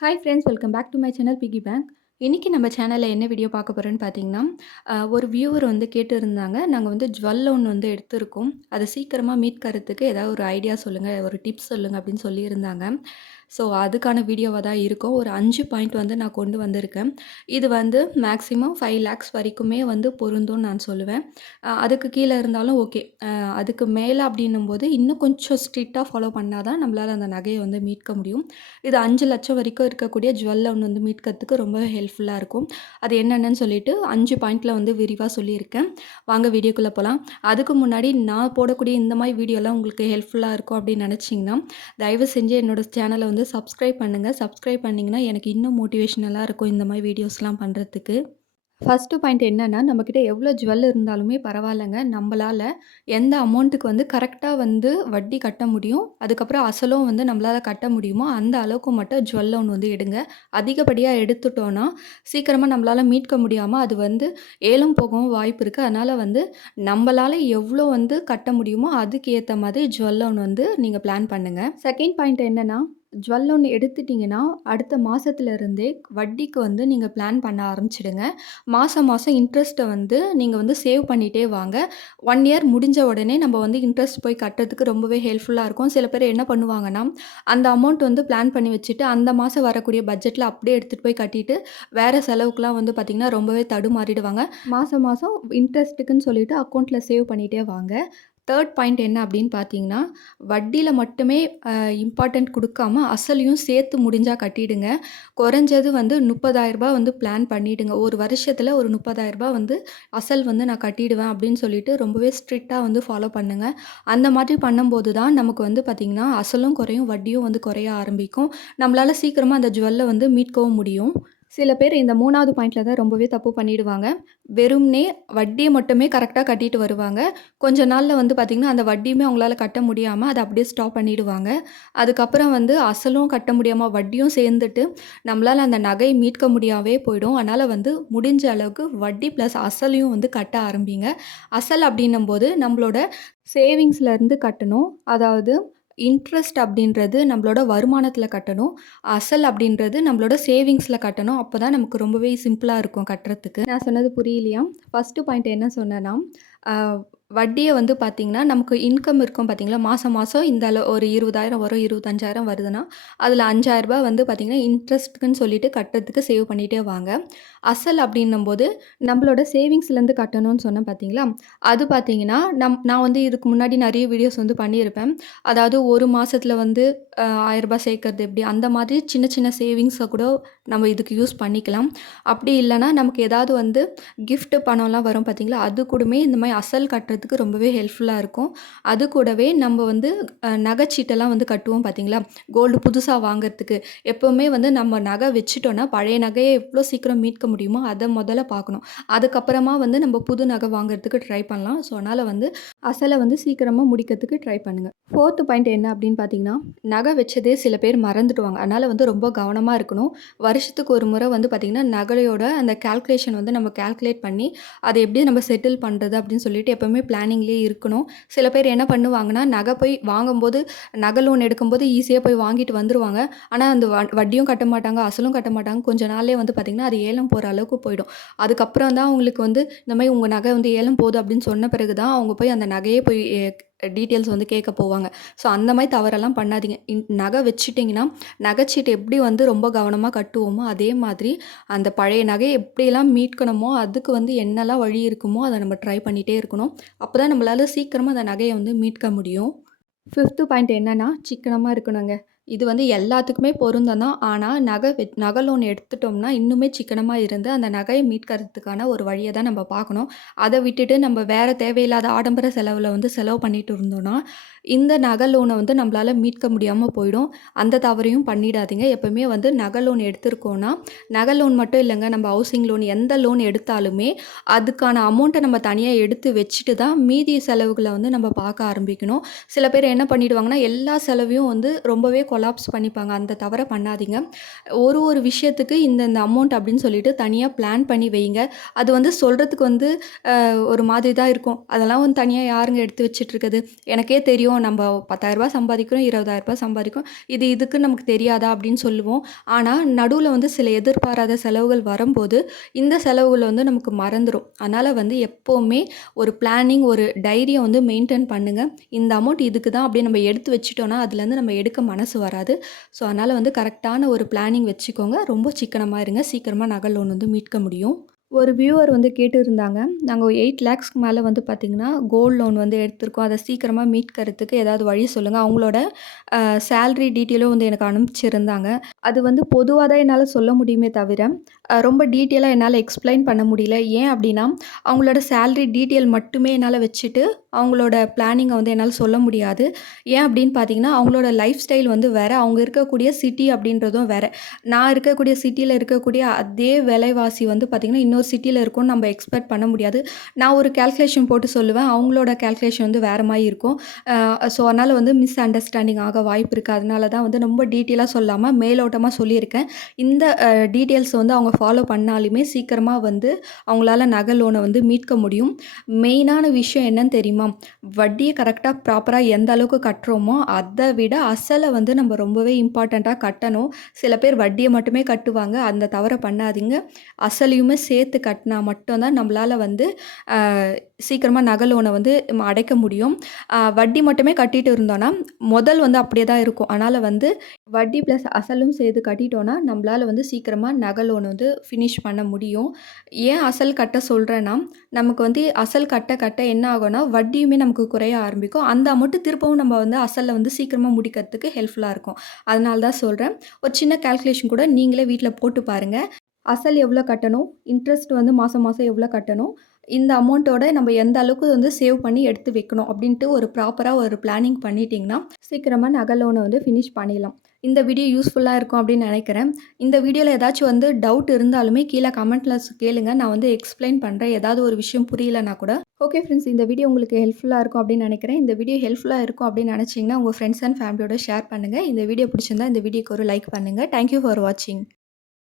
Hi friends, welcome back to my channel piggy bank. இன்றைக்கி நம்ம சேனலில் என்ன வீடியோ பார்க்க போகிறோன்னு பார்த்தீங்கன்னா, ஒரு வியூவர் வந்து கேட்டிருந்தாங்க. நாங்கள் வந்து ஜுவல் லோன் வந்து எடுத்திருக்கோம். அதை சீக்கிரமாக மீட்கறதுக்கு ஏதாவது ஒரு ஐடியா சொல்லுங்கள், ஒரு டிப்ஸ் சொல்லுங்கள் அப்படின்னு சொல்லியிருந்தாங்க. ஸோ அதுக்கான வீடியோவாக தான் இருக்கும். ஒரு 5 பாயிண்ட் வந்து நான் கொண்டு வந்திருக்கேன். இது வந்து மேக்ஸிமம் 5 லேக்ஸ் வரைக்குமே வந்து பொருந்தும்னு நான் சொல்லுவேன். அதுக்கு கீழே இருந்தாலும் ஓகே. அதுக்கு மேலே அப்படின்னும்போது இன்னும் கொஞ்சம் ஸ்ட்ரிக்டாக ஃபாலோ பண்ணால் தான் நம்மளால் அந்த நகையை வந்து மீட்க முடியும். இது 5 லட்சம் வரைக்கும் இருக்கக்கூடிய ஜுவல் லோன் வந்து மீட்கிறதுக்கு ரொம்பவே ஹெல்ப்ஃபுல்லாக இருக்கும். அது என்னென்னு சொல்லிட்டு 5 பாயிண்ட்டில் வந்து விரிவாக சொல்லியிருக்கேன். வாங்க வீடியோக்குள்ளே போகலாம். அதுக்கு முன்னாடி நான் போடக்கூடிய இந்த மாதிரி வீடியோலாம் உங்களுக்கு ஹெல்ப்ஃபுல்லாக இருக்கும் அப்படின்னு நினச்சிங்கன்னா, தயவு செஞ்சு என்னோட சேனலை வந்து சப்ஸ்கிரைப் பண்ணுங்கள். சப்ஸ்கிரைப் பண்ணிங்கன்னா எனக்கு இன்னும் மோட்டிவேஷனலாக இருக்கும் இந்த மாதிரி வீடியோஸ்லாம் பண்ணுறதுக்கு. ஃபர்ஸ்ட்டு பாயிண்ட் என்னன்னா, நம்மக்கிட்ட எவ்வளோ ஜுவல் இருந்தாலுமே பரவாயில்லங்க. நம்பளால எந்த அமௌண்ட்டுக்கு வந்து கரெக்ட்டா வந்து வட்டி கட்ட முடியும், அதுக்கப்புறம் அசலும் வந்து நம்மளால கட்ட முடியுமோ, அந்த அளவுக்கு மட்டும் ஜுவல் லோன் வந்து எடுங்க. அதிகப்படியா எடுத்துட்டோன்னா, சீக்கிரமா நம்மளால மீட்க முடியாம அது வந்து ஏலம் போகவும் வாய்ப்பு இருக்கு. அதனால வந்து நம்பளால எவ்வளோ வந்து கட்ட முடியுமோ, அதுக்கு ஏத்த மாதிரி ஜுவல் லோன் வந்து நீங்க பிளான் பண்ணுங்க. செகண்ட் பாயிண்ட் என்னன்னா, ஜுவல் லோன் எடுத்துட்டீங்கன்னா, அடுத்த மாசத்துலருந்தே வட்டிக்கு வந்து நீங்க பிளான் பண்ண ஆரம்பிச்சுடுங்க. மாசம் மாசம் இன்ட்ரெஸ்ட்டை வந்து நீங்க வந்து சேவ் பண்ணிட்டே வாங்க. 1 இயர் முடிஞ்ச உடனே நம்ம வந்து இன்ட்ரெஸ்ட் போய் கட்டுறதுக்கு ரொம்பவே ஹெல்ப்ஃபுல்லா இருக்கும். சில பேர் என்ன பண்ணுவாங்கன்னா, அந்த அமௌண்ட் வந்து பிளான் பண்ணி வச்சுட்டு, அந்த மாசம் வரக்கூடிய பட்ஜெட்ல அப்படியே எடுத்துட்டு போய் கட்டிட்டு, வேற செலவுக்குலாம் வந்து பார்த்தீங்கன்னா, ரொம்பவே தடுமாறிடுவாங்க. மாசம் மாசம் இன்ட்ரெஸ்ட்டுக்குன்னு சொல்லிட்டு அக்கவுண்ட்ல சேவ் பண்ணிட்டே வாங்க. தேர்ட் பாயிண்ட் என்ன அப்படின்னு பார்த்தீங்கன்னா, வட்டியில மட்டுமே இம்பார்ட்டன்ட் குடுக்காம, அசலையும் சேர்த்து முடிஞ்சா கட்டிடுங்க. குறைஞ்சது வந்து ரூ. 30,000 வந்து பிளான் பண்ணிடுங்க. ஒரு வருஷத்துல ஒரு ரூ. 30,000 வந்து அசல் வந்து நான் கட்டிடுவேன் அப்படின்னு சொல்லிட்டு ரொம்பவே ஸ்ட்ரிக்ட்டா வந்து ஃபாலோ பண்ணுங்க. அந்த மாதிரி பண்ணும்போது தான் நமக்கு வந்து பார்த்தீங்கன்னா, அசலும் குறையும், வட்டியும் வந்து குறைய ஆரம்பிக்கும். நம்மளால சீக்கிரமா அந்த ஜுவல்ல வந்து மீட்கவும் முடியும். சில பேர் இந்த 3வது பாயிண்ட்ல தான் ரொம்பவே தப்பு பண்ணிடுவாங்க. வெறுமனே வட்டிய மட்டுமே கரெக்ட்டா கட்டிட்டு வருவாங்க. கொஞ்ச நாள்ல வந்து பார்த்தீங்கன்னா, அந்த வட்டியுமே அவங்களால கட்ட முடியாம அத அப்படியே ஸ்டாப் பண்ணிடுவாங்க. அதுக்கப்புறம் வந்து அசலும் கட்ட முடியாம வட்டியும் சேர்ந்துட்டு, நம்மளால அந்த நகை மீட்க முடியாமவே போயிடும். அதனால வந்து முடிஞ்ச அளவுக்கு வட்டி ப்ளஸ் அசலையும் வந்து கட்ட ஆரம்பிங்க. அசல் அப்படின்னும்போது நம்மளோட சேவிங்ஸ்லேருந்து கட்டணும். அதாவது இன்ட்ரெஸ்ட் அப்படின்றது நம்மளோட வருமானத்தில கட்டணும். அசல் அப்படின்றது நம்மளோட சேவிங்ஸ்ல கட்டணும். அப்ப தான் நமக்கு ரொம்பவே சிம்பிளா இருக்கும் கட்டுறதுக்கு. நான் சொன்னது புரியலையா? ஃபர்ஸ்ட்டு பாயிண்ட் என்ன சொன்னேன்னா, அ வட்டிய வந்து பார்த்தீங்கன்னா, நமக்கு இன்கம் இருக்கும் பார்த்தீங்களா? மாசம் மாசம் இந்த ஒரு 20,000 வரும், 25,000 வருதுன்னா, அதில ரூ. 5,000 வந்து பார்த்தீங்கன்னா, இன்ட்ரெஸ்ட்டுக்குன்னு சொல்லிட்டு கட்டுறதுக்கு சேவ் பண்ணிட்டே வாங்க. அசல் அப்படின்னும்போது நம்மளோட சேவிங்ஸ்லேருந்து கட்டணும்னு சொன்னேன் பார்த்தீங்களா? அது பார்த்தீங்கன்னா, நான் வந்து இதுக்கு முன்னாடி நெறைய வீடியோஸ் வந்து பண்ணியிருப்பேன். அதாவது ஒரு மாசத்துல வந்து ரூ. 1000 சேர்க்கறது எப்படி? அந்த மாதிரி சின்ன சின்ன சேவிங்ஸ கூட நம்ம இதுக்கு யூஸ் பண்ணிக்கலாம். அப்படி இல்லன்னா, நமக்கு ஏதாவது வந்து கிஃப்ட் பணம்லாம் வரும் பார்த்தீங்களா? அது கூடமே இந்த மாரி அசல் கட்டுறதுக்கு ரொம்பவே ஹெல்ப்ஃபுல்லா இருக்கும். அது கூடவே நம்ம வந்து நகைச்சீட்டெல்லாம் வந்து கட்டுவோம் பார்த்தீங்களா? கோல்டு புதுசா வாங்குறதுக்கு. எப்பவுமே வந்து நம்ம நகை வச்சுட்டோம்னா, பழைய நகைய எவ்வளோ சீக்கிரம் மீட்க முடியுமோ, அத முதல்ல பார்க்கணும். அதுக்கப்புறமா வந்து நம்ம புது நகை வாங்குறதுக்கு ட்ரை பண்ணலாம். ஸோ, அதனால வந்து அசல வந்து சீக்கிரமா முடிக்கிறதுக்கு ட்ரை பண்ணுங்க. 4த் பாயிண்ட் என்ன அப்படின்னு பார்த்தீங்கன்னா, நகை வச்சதே சில பேர் மறந்துடுவாங்க. அதனால வந்து ரொம்ப கவனமா இருக்கணும். வருஷத்துக்கு ஒரு முறை வந்து பார்த்தீங்கன்னா, நகையோட அந்த கால்குலேஷன் வந்து நம்ம கால்குலேட் பண்ணி, அத எப்படி நம்ம செட்டில் பண்ணுறது அப்படின்னு சொல்லிட்டு எப்பவுமே பிளானிங்லேயே இருக்கணும். சில பேர் என்ன பண்ணுவாங்கன்னா, நகை போய் வாங்கும்போது நகை லோன் எடுக்கும்போது ஈஸியா போய் வாங்கிட்டு வந்துருவாங்க. ஆனா, அந்த வட்டியும் கட்ட மாட்டாங்க, அசலும் கட்ட மாட்டாங்க. கொஞ்ச நாள்லயே வந்து பார்த்தீங்கன்னா, அது ஏலம் போற அளவுக்கு போயிடும். அதுக்கப்புறம் தான் அவங்களுக்கு வந்து இந்த மாரி உங்க நகை வந்து ஏலம் போகுது அப்படின்னு சொன்ன பிறகு தான் அவங்க போய் அந்த நகையே போய் டீட்டெயில்ஸ் வந்து கேட்க போவாங்க. ஸோ அந்த மாரி தவறெல்லாம் பண்ணாதீங்க. நகை வச்சுட்டிங்கன்னா, நகைச்சீட்டு எப்படி வந்து ரொம்ப கவனமா கட்டுவோமோ, அதே மாதிரி அந்த பழைய நகைய எப்படியெல்லாம் மீட்கணுமோ, அதுக்கு வந்து என்னலாம் வழி இருக்குமோ, அத நம்ம ட்ரை பண்ணிட்டே இருக்கணும். அப்பதான் நம்மளால சீக்கிரமா அந்த நகைய வந்து மீட்க முடியும். 5த் பாயிண்ட் என்னன்னா, சிக்கனமா இருக்கணுங்க. இது வந்து எல்லாத்துக்குமே பொருந்தும் தான். ஆனா, நகை லோன் எடுத்துட்டோம்னா, இன்னுமே சிக்கனமா இருந்து அந்த நகைய மீட்கறதுக்கான ஒரு வழிய தான் நம்ம பார்க்கணும். அத விட்டுட்டு நம்ம வேற தேவையில்லாத ஆடம்பர செலவுல வந்து செலவு பண்ணிட்டு இருந்தோம்னா, இந்த நகை லோன வந்து நம்மளால மீட்க முடியாம போயிடும். அந்த தவறையும் பண்ணிடாதீங்க. எப்பவுமே வந்து நகை லோன் எடுத்திருக்கோம்னா, நகை லோன் மட்டும் இல்லங்க, நம்ம ஹவுசிங் லோன் எந்த லோன் எடுத்தாலுமே, அதுக்கான அமௌண்ட்ட நம்ம தனியா எடுத்து வச்சுட்டு தான் மீதி செலவுகள வந்து நம்ம பார்க்க ஆரம்பிக்கணும். சில பேர் என்ன பண்ணிடுவாங்கன்னா, எல்லா செலவையும் வந்து ரொம்பவே கொலாப்ஸ் பண்ணிப்பாங்க. அந்த தவற பண்ணாதீங்க. ஒரு விஷயத்துக்கு இந்த அமௌண்ட் அப்படின்னு சொல்லிட்டு தனியா பிளான் பண்ணி வையுங்க. அது வந்து சொல்றதுக்கு வந்து ஒரு மாதிரி தான் இருக்கும். அதெல்லாம் வந்து தனியா யாருங்க எடுத்து வச்சுட்ருக்குது. எனக்கே தெரியும் நம்ம ரூ. 10,000 சம்பாதிக்கிறோம், ரூ. 20,000 சம்பாதிக்கிறோம். இதுக்குன்னு நமக்கு தெரியாதா அப்படின்னு சொல்லுவோம். ஆனா நடுவுல வந்து சில எதிர்பாராத செலவுகள் வரும்போது, இந்த செலவுகள் வந்து நமக்கு மறந்துரும். அதனால வந்து எப்பவுமே ஒரு பிளானிங், ஒரு டைரிய வந்து மெயின்டெயின் பண்ணுங்க. இந்த அமௌண்ட் இதுக்கு தான் அப்படின்னு நம்ம எடுத்து வச்சுட்டோம்னா, அதுலேருந்து நம்ம எடுக்க மனசு வராது. ஸோ அதனால வந்து கரெக்ட்டான ஒரு பிளானிங் வச்சுக்கோங்க. ரொம்ப சிக்கனமா இருங்க. சீக்கிரமா நகை லோன் வந்து மீட்க முடியும். ஒரு வியூவர் வந்து கேட்டிருந்தாங்க. நாங்க 8 லேக்ஸ்க்கு மேல வந்து பார்த்தீங்கன்னா, கோல்ட் லோன் வந்து எடுத்திருக்கோம். அத சீக்கிரமா மீட்கறதுக்கு ஏதாவது வழி சொல்லுங்க. அவங்களோட சேலரி டீட்டெயிலும் வந்து எனக்கு அனுப்பிச்சிருந்தாங்க. அது வந்து பொதுவா தான் என்னால சொல்ல முடியுமே தவிர, ரொம்ப டீட்டெயிலா என்னால எக்ஸ்ப்ளைன் பண்ண முடியல. ஏன் அப்டின்னா, அவங்களோட சேலரி டீட்டெயில் மட்டுமே என்னால வச்சுட்டு, அவங்களோட பிளானிங்க வந்து என்னால சொல்ல முடியாது. ஏன் அப்டின்னு பார்த்தீங்கன்னா, அவங்களோட லைஃப் ஸ்டைல் வந்து வேற. அவங்க இருக்கக்கூடிய சிட்டி அப்டின்றதும் வேற. நான் இருக்கக்கூடிய சிட்டியில இருக்கக்கூடிய அதே விலைவாசி வந்து பார்த்தீங்கன்னா, இன்னொரு சிட்டியில இருக்கும்னு நம்ம எக்ஸ்பெக்ட் பண்ண முடியாது. நான் ஒரு கால்குலேஷன் போட்டு சொல்லுவேன். அவங்களோட கால்குலேஷன் வந்து வேற மாரி இருக்கும். ஸோ அதனால வந்து மிஸ் அண்டர்ஸ்டாண்டிங் ஆக வாய்ப்பு இருக்கு. அதனால தான் வந்து ரொம்ப டீட்டெயிலா சொல்லாம மேலோட்டமா சொல்லியிருக்கேன். இந்த டீட்டெயில்ஸ் வந்து அவங்க ஃபாலோ பண்ணாலுமே சீக்கிரமா வந்து அவங்களால நகை லோன வந்து மீட்க முடியும். மெயினான விஷயம் என்னன்னு தெரியுமா? வட்டிய கரெக்ட்டா ப்ராப்பரா எந்த அளவுக்கு கட்டுறோமோ, அத விட அசல வந்து நம்ம ரொம்பவே இம்பார்ட்டன்ட்டா கட்டணும். சில பேர் வட்டிய மட்டுமே கட்டுவாங்க. அந்த தவற பண்ணாதீங்க. அசலையுமே சேர்த்து கட்டினா மட்டும் தான் நம்மளால வந்து அ சீக்கிரமா நகை லோன வந்து அடைக்க முடியும். வட்டி மட்டுமே கட்டிட்டு இருந்தோம்னா, முதல் வந்து அப்படியே தான் இருக்கும். அதனால வந்து வட்டி ப்ளஸ் அசலும் சேர்த்து கட்டிட்டோம்னா, நம்மளால வந்து சீக்கிரமா நகை லோன் வந்து ஃபினிஷ் பண்ண முடியும். ஏன் அசல் கட்ட சொல்றேன்னா, நமக்கு வந்து அசல் கட்ட கட்ட என்ன ஆகும்னா, வட்டியுமே நமக்கு குறைய ஆரம்பிக்கும். அந்த அமௌண்ட்டு திருப்பவும் நம்ம வந்து அசல வந்து சீக்கிரமா முடிக்கிறதுக்கு ஹெல்ப்ஃபுல்லா இருக்கும். அதனால தான் சொல்றேன். ஒரு சின்ன கால்குலேஷன் கூட நீங்களே வீட்ல போட்டு பாருங்க. அசல் எவ்வளோ கட்டணும்? இன்ட்ரெஸ்ட் வந்து மாசம் மாசம் எவ்வளோ கட்டணும்? இந்த அமௌண்ட்டோட நம்ம எந்த அளவுக்கு வந்து சேவ் பண்ணி எடுத்து வைக்கணும் அப்படின்ட்டு ஒரு ப்ராப்பரா ஒரு பிளானிங் பண்ணிட்டீங்கன்னா, சீக்கிரமா நகை லோன வந்து ஃபினிஷ் பண்ணிடலாம். இந்த வீடியோ யூஸ்ஃபுல்லா இருக்கும் அப்படின்னு நினைக்கிறேன். இந்த வீடியோல ஏதாச்சும் வந்து டவுட் இருந்தாலுமே கீழ கமெண்ட்ல கேளுங்க. நான் வந்து எக்ஸ்ப்ளைன் பண்றேன். ஏதாவது ஒரு விஷயம் புரியலனா கூட. ஓகே ஃப்ரெண்ட்ஸ், இந்த வீடியோ உங்களுக்கு ஹெல்ப்ஃபுல்லா இருக்கும் அப்படின்னு நினைக்கிறேன். இந்த வீடியோ ஹெல்ப்ஃபுல்லா இருக்கும் அப்படின்னு நினைச்சீங்கன்னா, உங்க ஃப்ரெண்ட்ஸ் அண்ட் ஃபேமிலியோட ஷேர் பண்ணுங்க. இந்த வீடியோ பிடிச்சிருந்தா இந்த வீடியோக்கு ஒரு லைக் பண்ணுங்க. தேங்க் யூ ஃபார் வாட்சிங்.